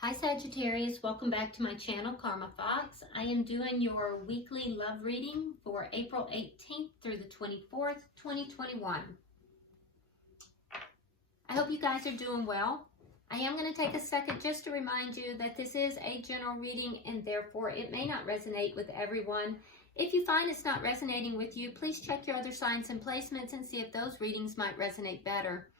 Hi Sagittarius, welcome back to my channel, Karma Thoughts. I am doing your weekly love reading for April 18th through the 24th, 2021. I hope you guys are doing well. I am going to take a second just to remind you that this is a general reading and therefore it may not resonate with everyone. If you find it's not resonating with you, please check your other signs and placements and see if those readings might resonate better.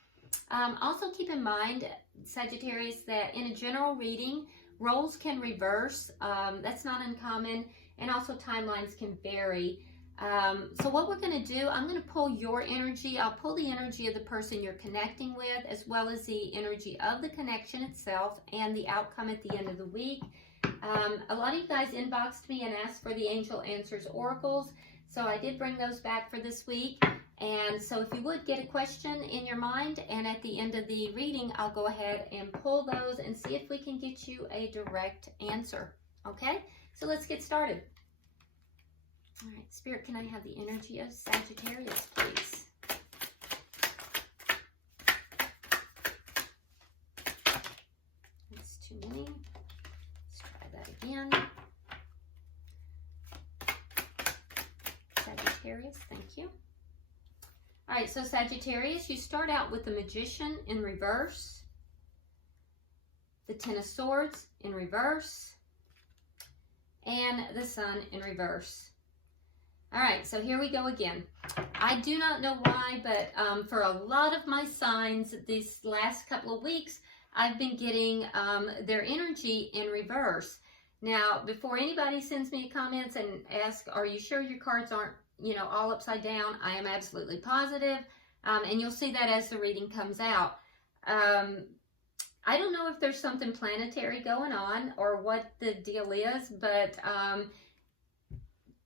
Also keep in mind, Sagittarius, that in a general reading, roles can reverse. That's not uncommon, and also timelines can vary. So what we're going to do, I'm going to pull your energy. I'll pull the energy of the person you're connecting with, as well as the energy of the connection itself and the outcome at the end of the week. A lot of you guys inboxed me and asked for the Angel Answers Oracles, so I did bring those back for this week. And so if you would get a question in your mind, and at the end of the reading, I'll go ahead and pull those and see if we can get you a direct answer. Okay, so let's get started. All right, Spirit, can I have the energy of Sagittarius, please? That's too many. Let's try that again. Sagittarius, thank you. All right, so Sagittarius, you start out with the Magician in reverse, the Ten of Swords in reverse, and the Sun in reverse. All right, so here we go again. I do not know why, but for a lot of my signs these last couple of weeks, I've been getting their energy in reverse. Now, before anybody sends me comments and asks, are you sure your cards aren't, all upside down? I am absolutely positive, and you'll see that as the reading comes out. I don't know if there's something planetary going on or what the deal is, but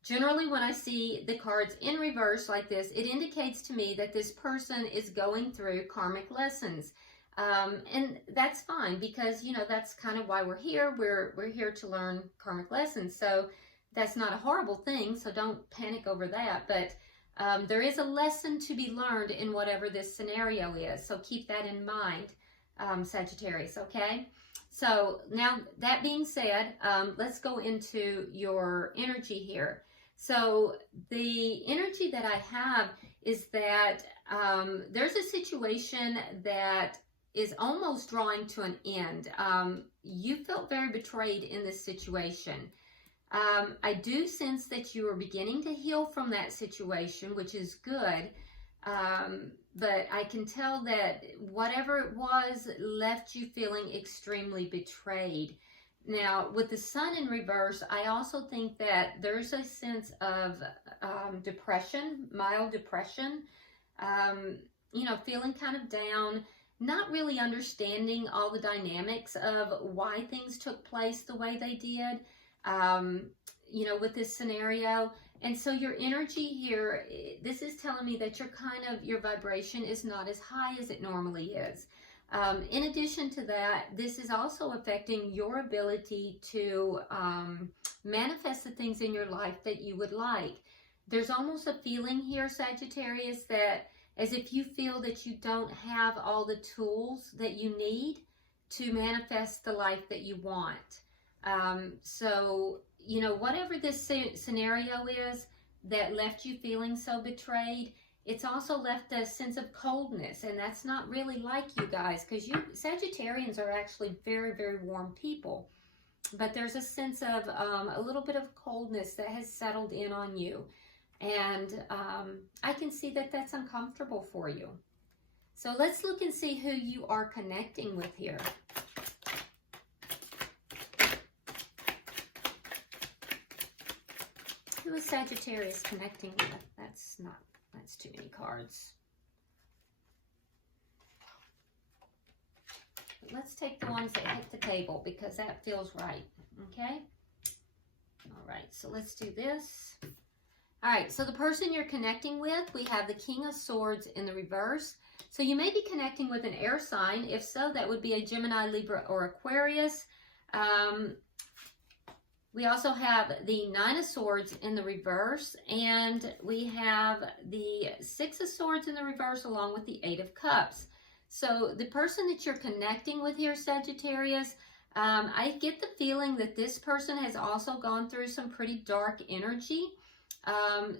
generally when I see the cards in reverse like this, it indicates to me that this person is going through karmic lessons. And that's fine because, that's kind of why we're here. We're here to learn karmic lessons. So that's not a horrible thing, so don't panic over that. But there is a lesson to be learned in whatever this scenario is. So keep that in mind, Sagittarius, okay? So now that being said, let's go into your energy here. So the energy that I have is that there's a situation that is almost drawing to an end. You felt very betrayed in this situation. I do sense that you are beginning to heal from that situation, which is good. But I can tell that whatever it was left you feeling extremely betrayed. Now, with the Sun in reverse, I also think that there's a sense of depression, mild depression, feeling kind of down, not really understanding all the dynamics of why things took place the way they did. With this scenario. And so your energy here, this is telling me that your vibration is not as high as it normally is. In addition to that, this is also affecting your ability to manifest the things in your life that you would like. There's almost a feeling here, Sagittarius, that as if you feel that you don't have all the tools that you need to manifest the life that you want. So, whatever this scenario is that left you feeling so betrayed, it's also left a sense of coldness, and that's not really like you guys, because you Sagittarians are actually very, very warm people. But there's a sense of a little bit of coldness that has settled in on you, and I can see that that's uncomfortable for you. So let's look and see who you are connecting with here. Who is Sagittarius connecting with? That's too many cards. But let's take the ones that hit the table because that feels right, okay? All right, so let's do this. All right, so the person you're connecting with, we have the King of Swords in the reverse. So you may be connecting with an air sign. If so, that would be a Gemini, Libra, or Aquarius. We also have the Nine of Swords in the reverse, and we have the Six of Swords in the reverse along with the Eight of Cups. So the person that you're connecting with here, Sagittarius, I get the feeling that this person has also gone through some pretty dark energy.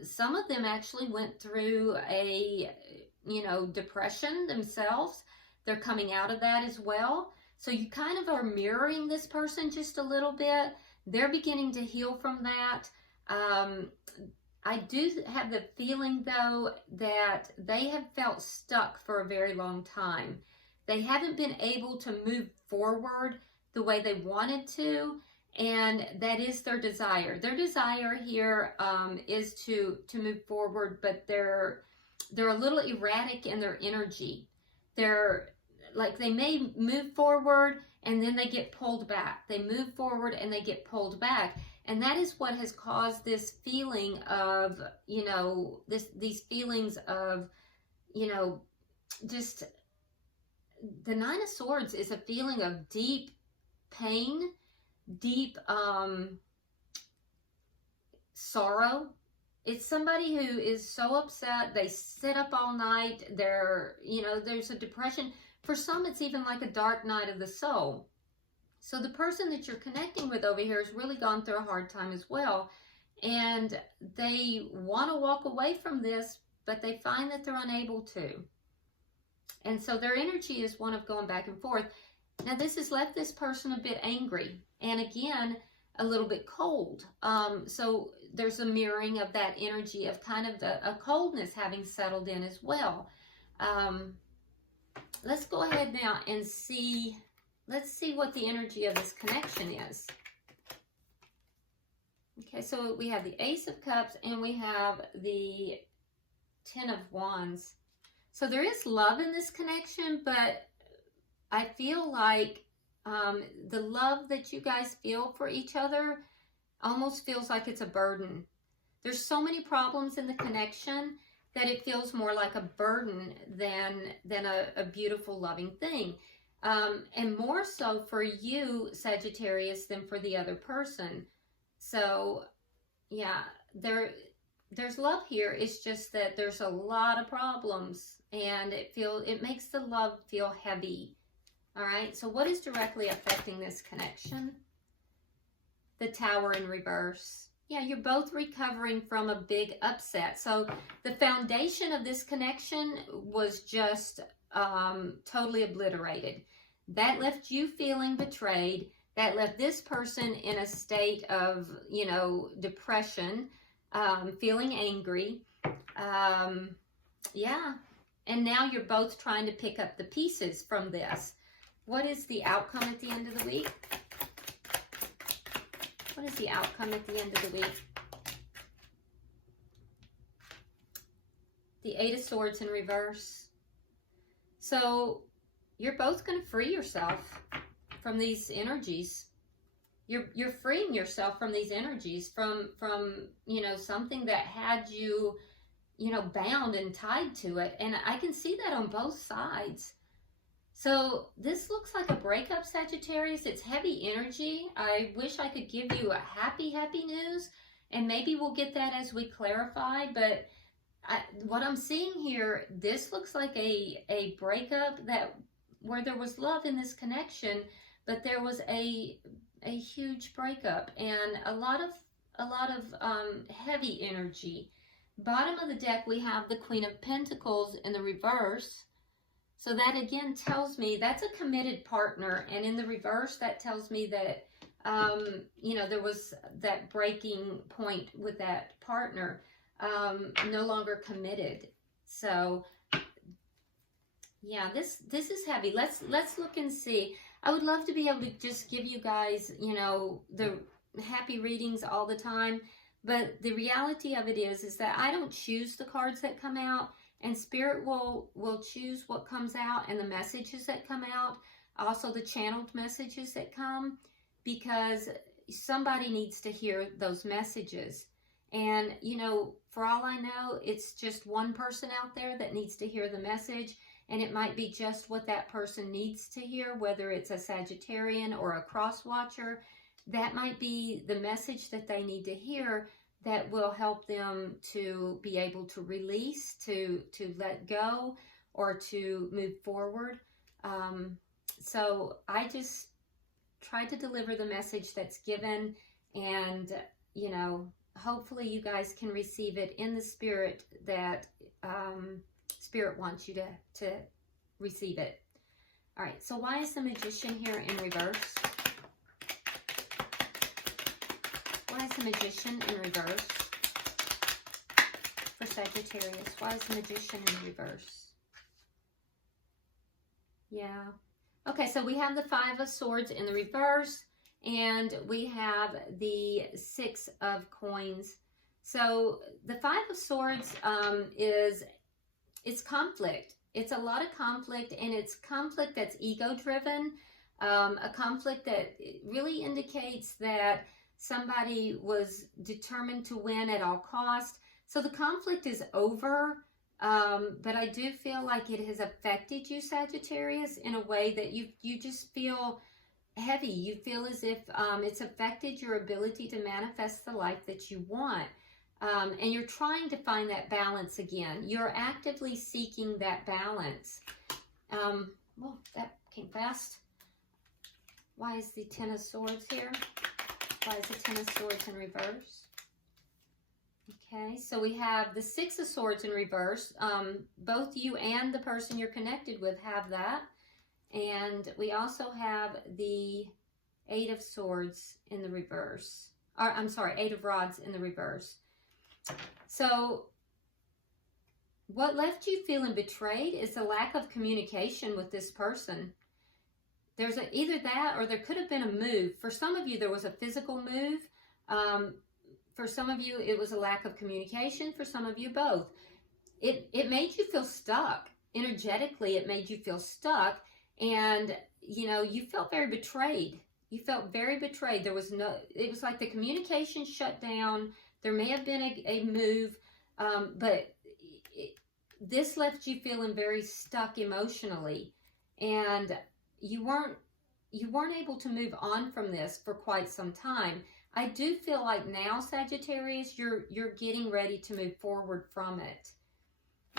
Some of them actually went through a, depression themselves. They're coming out of that as well. So you kind of are mirroring this person just a little bit. They're beginning to heal from that. I do have the feeling, though, that they have felt stuck for a very long time. They haven't been able to move forward the way they wanted to, and that is their desire. Their desire here is to move forward, but they're a little erratic in their energy. They're like, they may move forward and then they get pulled back. They move forward and they get pulled back. And that is what has caused this feeling of, these feelings of, just the Nine of Swords is a feeling of deep pain, deep sorrow. It's somebody who is so upset, they sit up all night, there's a depression. For some, it's even like a dark night of the soul. So the person that you're connecting with over here has really gone through a hard time as well. And they want to walk away from this, but they find that they're unable to. And so their energy is one of going back and forth. Now, this has left this person a bit angry. And again, a little bit cold. So there's a mirroring of that energy of kind of a coldness having settled in as well. Let's go ahead now and see, let's see what the energy of this connection is. Okay, so we have the Ace of Cups and we have the Ten of Wands. So there is love in this connection, but I feel like the love that you guys feel for each other almost feels like it's a burden. There's so many problems in the connection that it feels more like a burden than a beautiful, loving thing. And more so for you, Sagittarius, than for the other person. So, yeah, there's love here. It's just that there's a lot of problems, and it makes the love feel heavy. All right, so what is directly affecting this connection? The Tower in reverse. Yeah, you're both recovering from a big upset. So the foundation of this connection was just totally obliterated. That left you feeling betrayed. That left this person in a state of, depression, feeling angry. Yeah, and now you're both trying to pick up the pieces from this. What is the outcome at the end of the week? What is the outcome at the end of the week? The Eight of Swords in reverse. So you're both going to free yourself from these energies. You're freeing yourself from these energies, from something that had you, bound and tied to it. And I can see that on both sides. So this looks like a breakup, Sagittarius. It's heavy energy. I wish I could give you a happy news, and maybe we'll get that as we clarify. But what I'm seeing here, this looks like a breakup where there was love in this connection, but there was a huge breakup and a lot of heavy energy. Bottom of the deck, we have the Queen of Pentacles in the reverse. So that again tells me that's a committed partner. And in the reverse, that tells me that, there was that breaking point with that partner, no longer committed. So yeah, this is heavy. Let's look and see. I would love to be able to just give you guys, the happy readings all the time. But the reality of it is that I don't choose the cards that come out. And Spirit will choose what comes out and the messages that come out, also the channeled messages that come, because somebody needs to hear those messages. And, for all I know, it's just one person out there that needs to hear the message, and it might be just what that person needs to hear, whether it's a Sagittarian or a cross watcher. That might be the message that they need to hear that will help them to be able to release, to let go, or to move forward. So I just try to deliver the message that's given, and, you know, hopefully you guys can receive it in the spirit that Spirit wants you to receive it. All right, so why is the Magician here in reverse? Why is the Magician in reverse for Sagittarius? Why is the Magician in reverse? Yeah. Okay, so we have the Five of Swords in the reverse, and we have the Six of Coins. So the Five of Swords it's conflict. It's a lot of conflict, and it's conflict that's ego-driven, a conflict that really indicates that somebody was determined to win at all costs. So the conflict is over, but I do feel like it has affected you, Sagittarius, in a way that you just feel heavy. You feel as if it's affected your ability to manifest the life that you want. And you're trying to find that balance again. You're actively seeking that balance. Well, that came fast. Why is the Ten of Swords here? Why is the Ten of Swords in reverse? Okay, so we have the Six of Swords in reverse. Both you and the person you're connected with have that. And we also have the Eight of Swords in the reverse. Or, I'm sorry, Eight of Rods in the reverse. So what left you feeling betrayed is the lack of communication with this person. There's either that, or there could have been a move. For some of you, there was a physical move. For some of you, it was a lack of communication. For some of you, both. It made you feel stuck. Energetically, it made you feel stuck. And, you know, you felt very betrayed. You felt very betrayed. There was no, it was like the communication shut down. There may have been a move, but this left you feeling very stuck emotionally, and you weren't able to move on from this for quite some time. I do feel like now, Sagittarius, you're getting ready to move forward from it.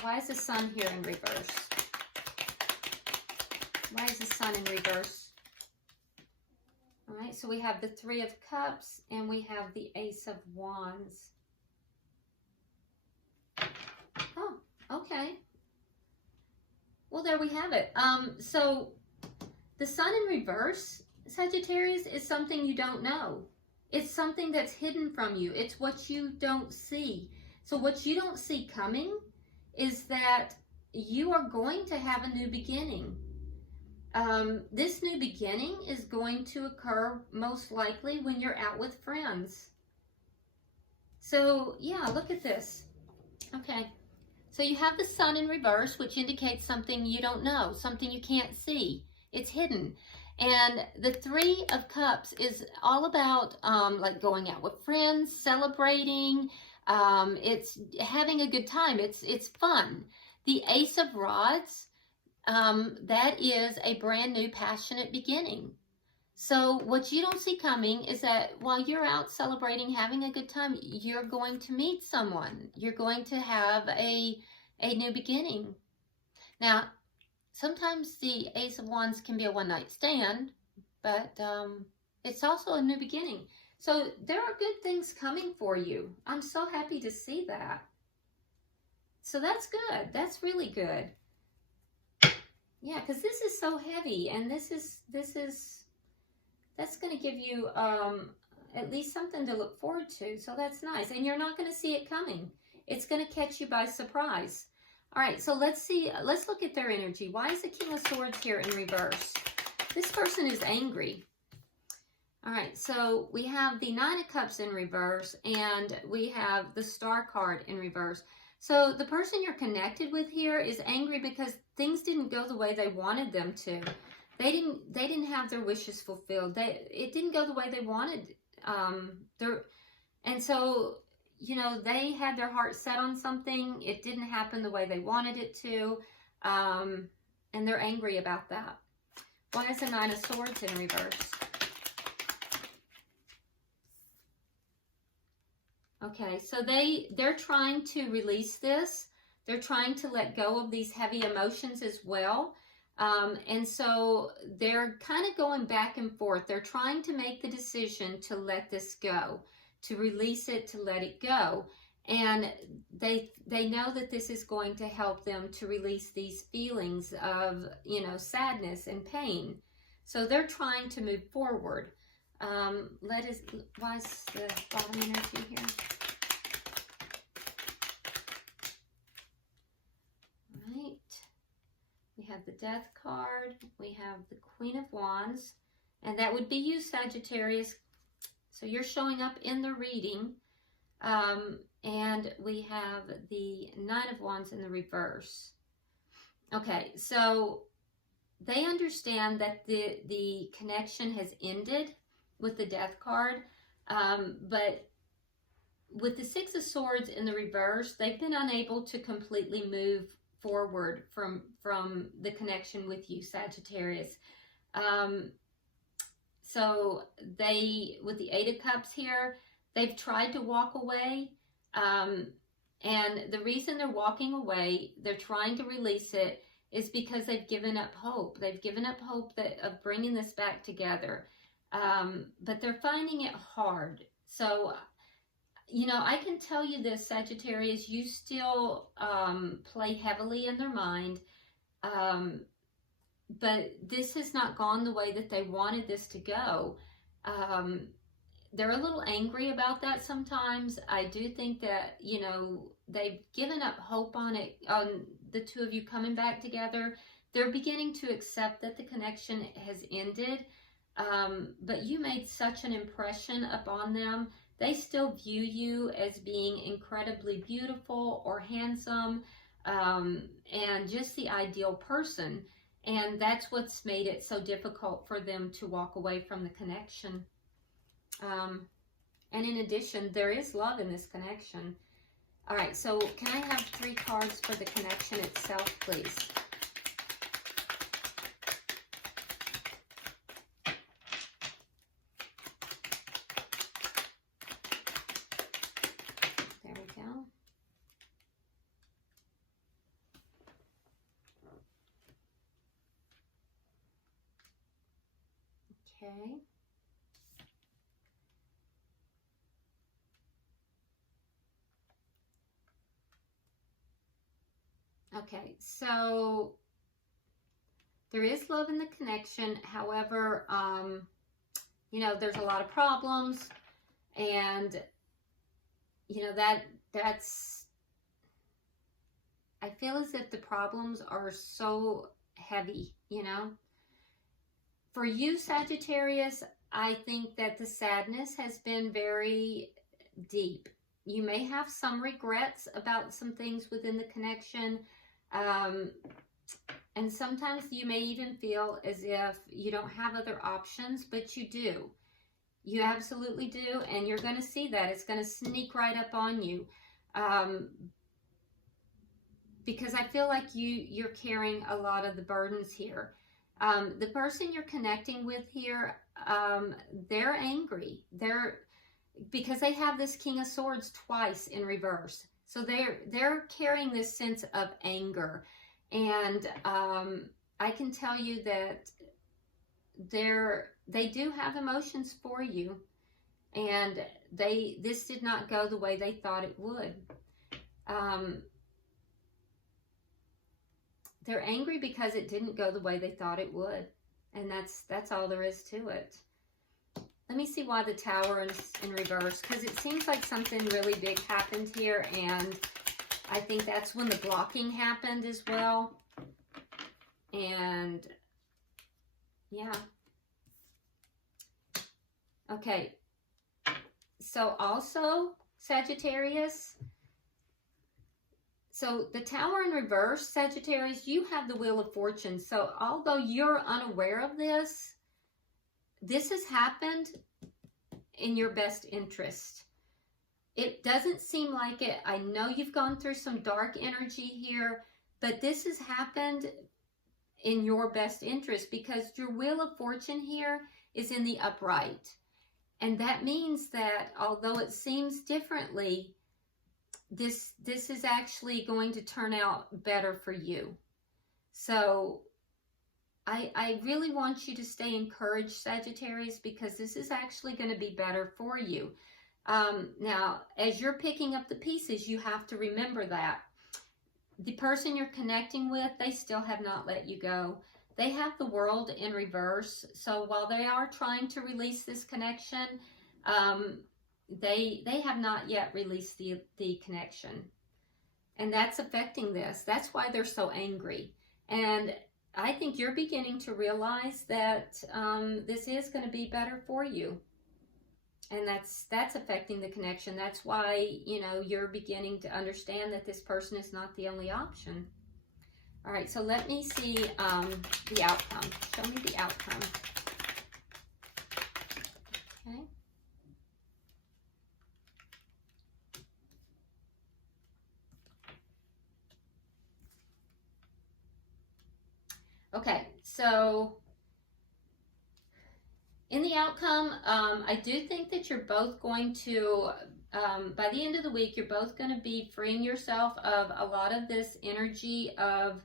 Why is the Sun here in reverse? Why is the Sun in reverse? All right, so we have the Three of Cups, and we have the Ace of Wands. Oh, okay. Well, there we have it. So the Sun in reverse, Sagittarius, is something you don't know. It's something that's hidden from you. It's what you don't see. So what you don't see coming is that you are going to have a new beginning. This new beginning is going to occur most likely when you're out with friends. So yeah, look at this. Okay, so you have the Sun in reverse, which indicates something you don't know, something you can't see. It's hidden. And the Three of Cups is all about like going out with friends, celebrating. It's having a good time. It's fun. The Ace of Rods, that is a brand new passionate beginning. So what you don't see coming is that while you're out celebrating, having a good time, you're going to meet someone. You're going to have a new beginning. Now, sometimes the Ace of Wands can be a one-night stand, but it's also a new beginning. So there are good things coming for you. I'm so happy to see that. So that's good. That's really good. Yeah, because this is so heavy, and that's going to give you at least something to look forward to. So that's nice, and you're not going to see it coming. It's going to catch you by surprise. All right, so let's look at their energy. Why is the King of Swords here in reverse? This person is angry. All right, so we have the Nine of Cups in reverse, and we have the Star card in reverse. So the person you're connected with here is angry because things didn't go the way they wanted them to. They didn't have their wishes fulfilled. It didn't go the way they wanted. And so, you know, they had their heart set on something. It didn't happen the way they wanted it to. And they're angry about that. Why is the Nine of Swords in reverse? Okay, so they're trying to release this. They're trying to let go of these heavy emotions as well. And so they're kind of going back and forth. They're trying to make the decision to let this go, to release it, to let it go. And they know that this is going to help them to release these feelings of, you know, sadness and pain. So they're trying to move forward. Why is the bottom energy here? Right. We have the Death card. We have the Queen of Wands. And that would be you, Sagittarius. So you're showing up in the reading. And we have the Nine of Wands in the reverse. Okay, so they understand that the connection has ended with the Death card, but with the Six of Swords in the reverse, they've been unable to completely move forward from the connection with you, Sagittarius. So they, with the Eight of Cups here, they've tried to walk away, and the reason they're walking away, they're trying to release it, is because they've given up hope. They've given up hope of bringing this back together, but they're finding it hard. So, you know, I can tell you this, Sagittarius, you still play heavily in their mind, but this has not gone the way that they wanted this to go. They're a little angry about that sometimes. I do think that, you know, they've given up hope on it, on the two of you coming back together. They're beginning to accept that the connection has ended, but you made such an impression upon them. They still view you as being incredibly beautiful or handsome, and just the ideal person. And that's what's made it so difficult for them to walk away from the connection. And in addition, there is love in this connection. All right, so can I have 3 cards for the connection itself, please? There we go. Okay. Okay, so there is love in the connection. However, you know, there's a lot of problems, and, you know, that's, I feel as if the problems are so heavy, you know. For you, Sagittarius, I think that the sadness has been very deep. You may have some regrets about some things within the connection. And sometimes you may even feel as if you don't have other options, but you do. You absolutely do, and you're going to see that. It's going to sneak right up on you. Because I feel like you're carrying a lot of the burdens here. The person you're connecting with here, they're angry. Because they have this King of Swords twice in reverse. So they're carrying this sense of anger. And I can tell you that they do have emotions for you. And this did not go the way they thought it would. They're angry because it didn't go the way they thought it would. And that's all there is to it. Let me see why the Tower is in reverse, because it seems like something really big happened here, and I think that's when the blocking happened as well. And yeah. Okay. So also, Sagittarius, so the Tower in reverse, Sagittarius, you have the Wheel of Fortune. So although you're unaware of this, this has happened in your best interest. It doesn't seem like it. I know you've gone through some dark energy here, but this has happened in your best interest because your Wheel of Fortune here is in the upright. And that means that although it seems differently, this is actually going to turn out better for you. So I really want you to stay encouraged, Sagittarius, because this is actually going to be better for you. Now, as you're picking up the pieces, you have to remember that the person you're connecting with, they still have not let you go. They have the world in reverse. So while they are trying to release this connection, they have not yet released the connection. And that's affecting this. That's why they're so angry. And I think you're beginning to realize that this is going to be better for you. And that's affecting the connection. That's why, you know, you're beginning to understand that this person is not the only option. All right, so let me see the outcome. Show me the outcome. Okay. Okay, so in the outcome, I do think that you're both going to, by the end of the week, you're both going to be freeing yourself of a lot of this energy of,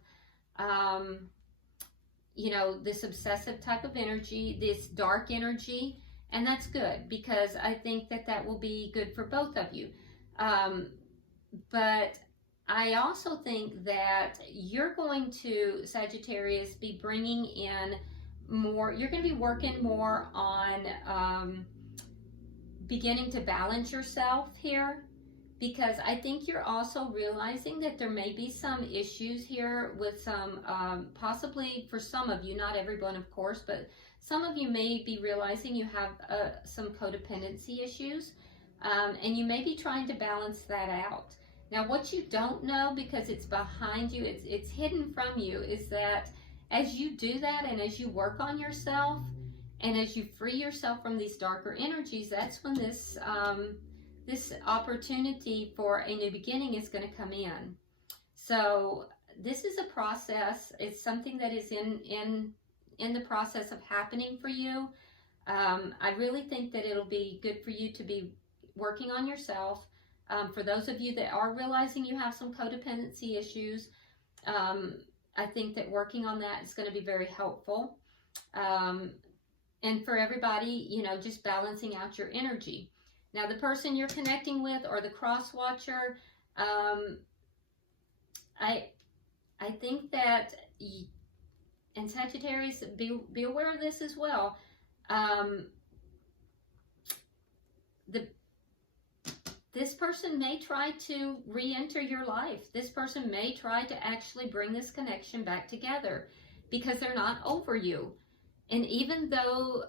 you know, this obsessive type of energy, this dark energy, and that's good because I think that that will be good for both of you. But I also think that you're going to, Sagittarius, be bringing in more, you're going to be working more on beginning to balance yourself here, because I think you're also realizing that there may be some issues here with some, possibly for some of you, not everyone of course, but some of you may be realizing you have some codependency issues, and you may be trying to balance that out. Now what you don't know, because it's behind you, it's hidden from you, is that as you do that and as you work on yourself and as you free yourself from these darker energies, that's when this this opportunity for a new beginning is going to come in. So this is a process. It's something that is in the process of happening for you. I really think that it'll be good for you to be working on yourself. For those of you that are realizing you have some codependency issues, I think that working on that is going to be very helpful. And for everybody, you know, just balancing out your energy. Now, the person you're connecting with or the cross watcher, I think that, and Sagittarius, be aware of this as well. This person may try to re-enter your life. This person may try to actually bring this connection back together because they're not over you. And even though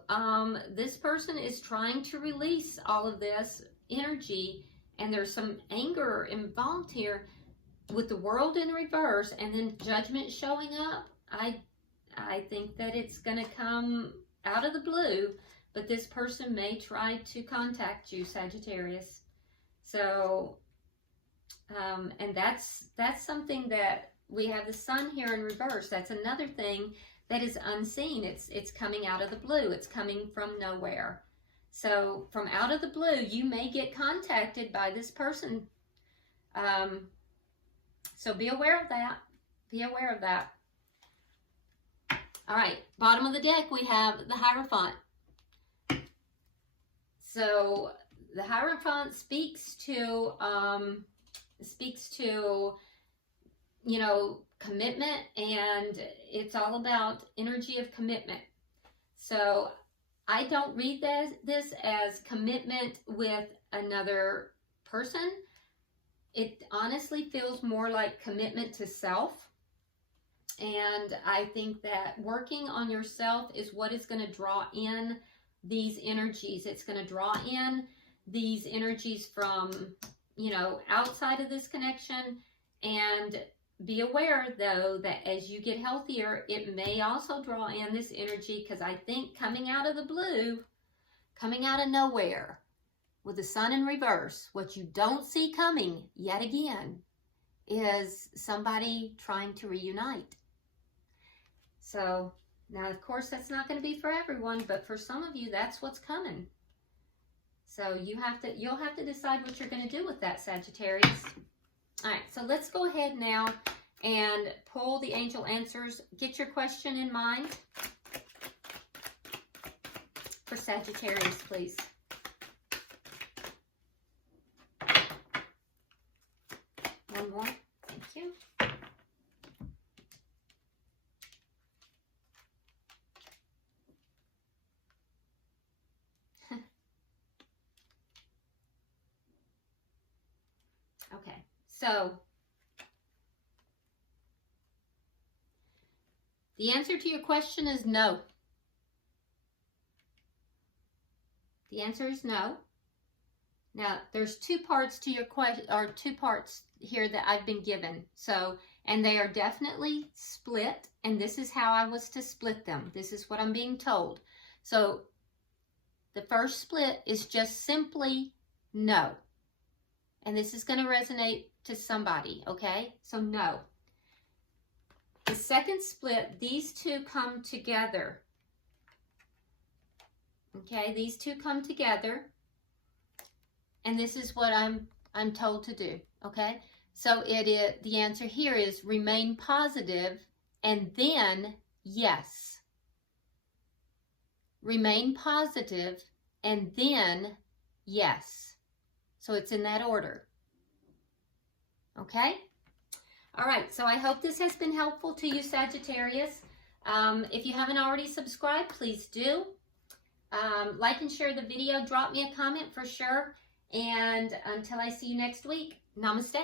this person is trying to release all of this energy, and there's some anger involved here with the world in reverse and then judgment showing up, I think that it's going to come out of the blue, but this person may try to contact you, Sagittarius. So, and that's something that we have the sun here in reverse. That's another thing that is unseen. It's coming out of the blue. It's coming from nowhere. So from out of the blue, you may get contacted by this person. So be aware of that. Be aware of that. All right, bottom of the deck, we have the Hierophant. So the Hierophant speaks to, you know, commitment, and it's all about energy of commitment. So I don't read this as commitment with another person. It honestly feels more like commitment to self. And I think that working on yourself is what is going to draw in these energies. It's going to draw in these energies from, you know, outside of this connection. And be aware, though, that as you get healthier, it may also draw in this energy, because I think coming out of the blue, coming out of nowhere, with the sun in reverse, what you don't see coming yet again is somebody trying to reunite. So, now, of course, that's not going to be for everyone, but for some of you, that's what's coming. So, you'll have to decide what you're going to do with that, Sagittarius. All right, so let's go ahead now and pull the angel answers. Get your question in mind for Sagittarius, please. One more. Thank you. Okay, so the answer to your question is no. The answer is no. Now, there's two parts to your question, or two parts here that I've been given. So, and they are definitely split, and this is how I was to split them. This is what I'm being told. So, the first split is just simply no. And this is going to resonate to somebody, okay? So, no. The second split, these two come together. Okay, these two come together. And this is what I'm told to do, okay? So the answer here is remain positive and then yes. Remain positive and then yes. So it's in that order. Okay? All right, so I hope this has been helpful to you, Sagittarius. If you haven't already subscribed, please do. Like and share the video. Drop me a comment for sure. And until I see you next week, namaste.